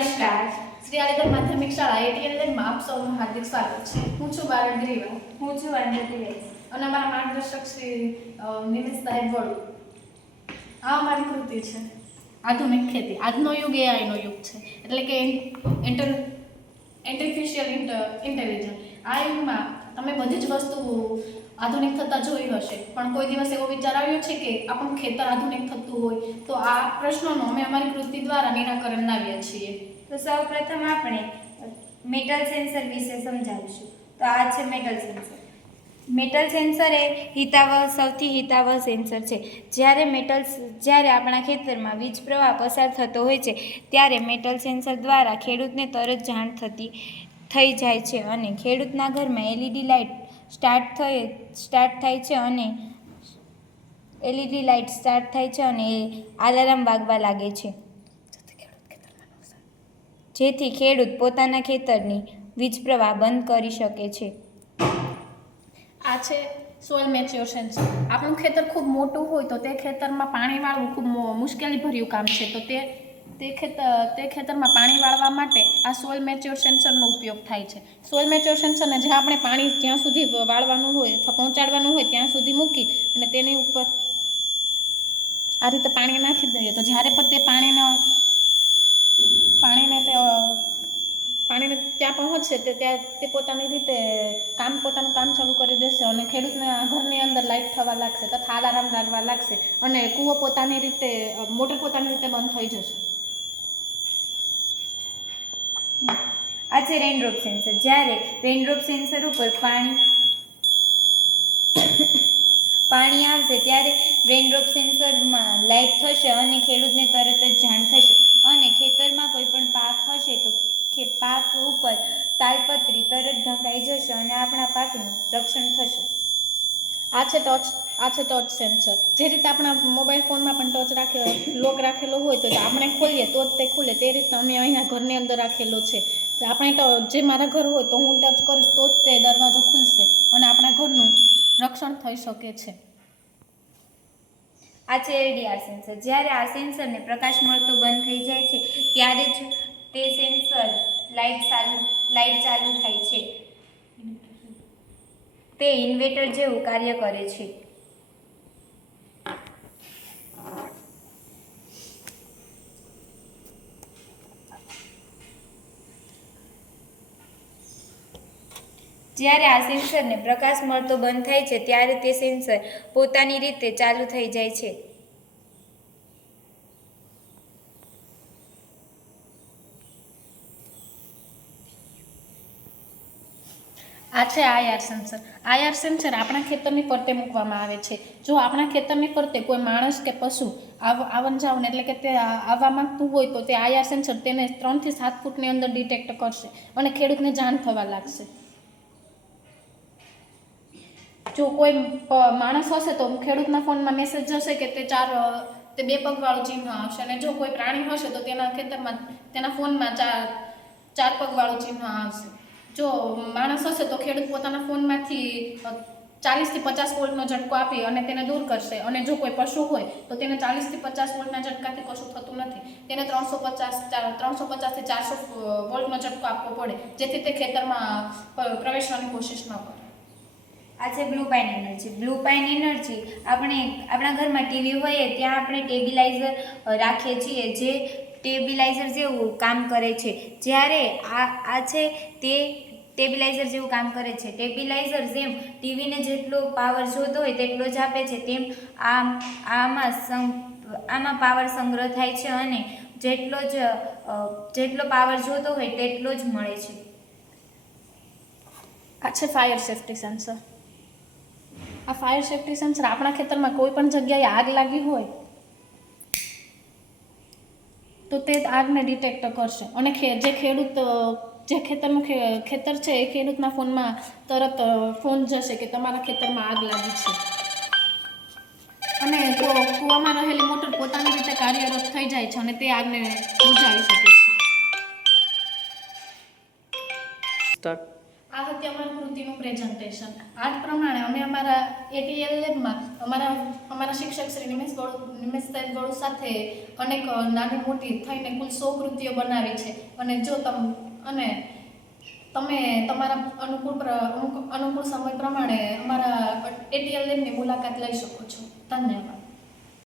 નમસ્કાર. શ્રી આલિદર માધ્યમિક શાળા એટીએલમાં આપ સૌનું હાર્દિક સ્વાગત છે. હું છું બારણ ગ્રીવા. હું છું વાંદરી અને અમારા માર્ગદર્શક શ્રી નિમિષ સાહેબ વડુ. આ અમારી કૃતિ છે આધુનિક ખેતી. આજનો યુગ એઆઈનો યુગ છે, એટલે કે આર્ટિફિશિયલ ઇન્ટેલિજન્સ. આ યુગમાં તમે બધી જ વસ્તુ આધુનિક થતા જોઈ હશે, પણ કોઈ દિવસ એવો વિચાર આવ્યો છે કે આપણું ખેતર આધુનિક થતું હોય? તો આ પ્રશ્નોનો અમે અમારી કૃતિ દ્વારા નિરાકરણ લાવ્યા છીએ. તો સૌપ્રથમ આપણે મેટલ સેન્સર વિશે સમજાવીશું. તો આ છે મેટલ સેન્સર. મેટલ સેન્સર એ સૌથી હિતાવહ સેન્સર છે. જ્યારે આપણા ખેતરમાં વીજ પ્રવાહ પસાર થતો હોય છે, ત્યારે મેટલ સેન્સર દ્વારા ખેડૂતને તરત જાણ થઈ જાય છે અને ખેડૂતના ઘરમાં એલઈડી લાઇટ સ્ટાર્ટ થાય છે અને આલાર્મ વાગવા લાગે છે, જેથી ખેડૂત પોતાના ખેતરની વીજ પ્રવાહ બંધ કરી શકે છે. આ છે સોઇલ મેચ્યોર સેન્સર. આપણું ખેતર ખૂબ મોટું હોય તો તે ખેતરમાં પાણી વાળવું ખૂબ મુશ્કેલી ભર્યું કામ છે. તો તે ખેતરમાં પાણી વાળવા માટે આ સોઇલ મેચ્યોર સેન્સરનો ઉપયોગ થાય છે. સોઇલ મેચ્યોર સેન્સરને જ્યાં આપણે પાણી જ્યાં સુધી વાળવાનું હોય અથવા પહોંચાડવાનું હોય ત્યાં સુધી મૂકી અને તેની ઉપર આ રીતે પાણી નાખી દઈએ, તો જ્યારે પણ તે પાણીને ત્યાં પહોંચશે તે પોતાનું કામ ચાલુ કરી દેશે અને ખેડૂતના ઘરની અંદર લાઇટ થવા લાગશે તથા આલાર્મ વાગવા લાગશે અને મોટર પોતાની રીતે બંધ થઈ જશે. આ છે રેનડ્રોપ સેન્સર. જ્યારે રેનડ્રોપ સેન્સર ઉપર પાણી આવશે ત્યારે રેનડ્રોપ સેન્સરમાં લાઇટ થશે અને ખેડૂતને તરત જ જાણ થશે અને ખેતરમાં કોઈ પણ પાક હશે તો પાક ઉપર તાલપત્રી તરત ઢંકાઈ જશે અને આપણા પાકનું રક્ષણ થશે. આ છે ટચ સેન્સર. જે રીતે આપણા મોબાઈલ ફોનમાં પણ લોક રાખેલો હોય તો આપણે ખોલીએ તો જ તે ખુલે, તે રીતે અમે અહીંયા ઘરની અંદર રાખેલો છે. જે મારા ઘર હોય તો હું ટચ કરીશ તો જ તે દરવાજો ખુલશે અને આપણા ઘરનું રક્ષણ થઈ શકે છે. આ છે એલડીઆર સેન્સર. જ્યારે આ સેન્સરને પ્રકાશ મળતો બંધ થઈ જાય છે ત્યારે જ તે સેન્સર લાઇટ ચાલુ થાય છે. તે ઇન્વર્ટર જેવું કાર્ય કરે છે. જ્યારે આ સેન્સરને પ્રકાશ મળતો બંધ થાય છે ત્યારે તે સેન્સર પોતાની રીતે ચાલુ થઈ જાય છે. આ છે આઈઆર સેન્સર. આઈઆર સેન્સર આપણા ખેતરની ફરતે મૂકવામાં આવે છે. જો આપણા ખેતરની ફરતે કોઈ માણસ કે પશુ આવન જાવન એટલે કે તે આવવા માંગતું હોય તો તે આઈઆર સેન્સર તેને 3 થી 7 ફૂટની અંદર ડિટેક્ટ કરશે અને ખેડૂતને જાણ થવા લાગશે. જો કોઈ માણસ હશે તો ખેડૂતના ફોનમાં મેસેજ જશે કે તે 2 પગવાળું ચિહ્ન આવશે, અને જો કોઈ પ્રાણી હશે તો તેના ફોનમાં 4 પગવાળું ચિહ્ન આવશે. જો માણસ હશે તો ખેડૂત પોતાના ફોનમાંથી 40 થી 50 વોલ્ટનો ઝટકો આપી અને તેને દૂર કરશે, અને જો કોઈ પશુ હોય તો તેને 40 થી 50 વોલ્ટના ઝટકાથી કશું થતું નથી. તેને 350 થી 400 વોલ્ટનો ઝટકો આપવો પડે, જેથી તે ખેતરમાં પ્રવેશવાની કોશિશ ન કરે. આ છે blue pine energy. Blue pine energy આપણે આપણા ઘરમાં ટીવી હોય ત્યાં આપણે ટેબિલાઇઝર રાખીએ છીએ, જે ટેબિલાઇઝર જેવું કામ કરે છે. જ્યારે આ છે તે ટેબિલાઇઝર જેવું કામ કરે છે. ટેબિલાઇઝર જેમ ટીવીને જેટલો પાવર જોતો હોય તેટલો જ આપે છે, તેમ આમાં પાવર સંગ્રહ થાય છે અને જેટલો પાવર જોતો હોય તેટલો જ મળે છે. આ છે ફાયર સેફ્ટી સેન્સર. આ ફાયર સેફ્ટી સેન્સર આપણા ખેતરમાં કોઈ પણ જગ્યાએ આગ લાગી હોય તો તે આગને ડિટેક્ટ કરશે અને જે ખેતરનું ખેતર છે એ ખેડૂતના ફોનમાં તરત ફોન જશે કે તમારા ખેતરમાં આગ લાગી છે, અને કૂવામાં રહેલી મોટર પોતાની રીતે કાર્યરત થઈ જાય છે અને તે આગને બુઝાવી શકે છે. આ હતી અમારી કૃતિનું પ્રેઝન્ટેશન. આ જ પ્રમાણે અમે અમારા ATL લેબમાં અમારા શિક્ષક શ્રી નિમેશભાઈ ગોળુ સાથે અનેક નાની મોટી થઈને કુલ 100 કૃતિઓ બનાવી છે. અને જો તમે તમારા અનુકૂળ સમય પ્રમાણે અમારા ATL લેબની મુલાકાત લઈ શકો છો. ધન્યવાદ.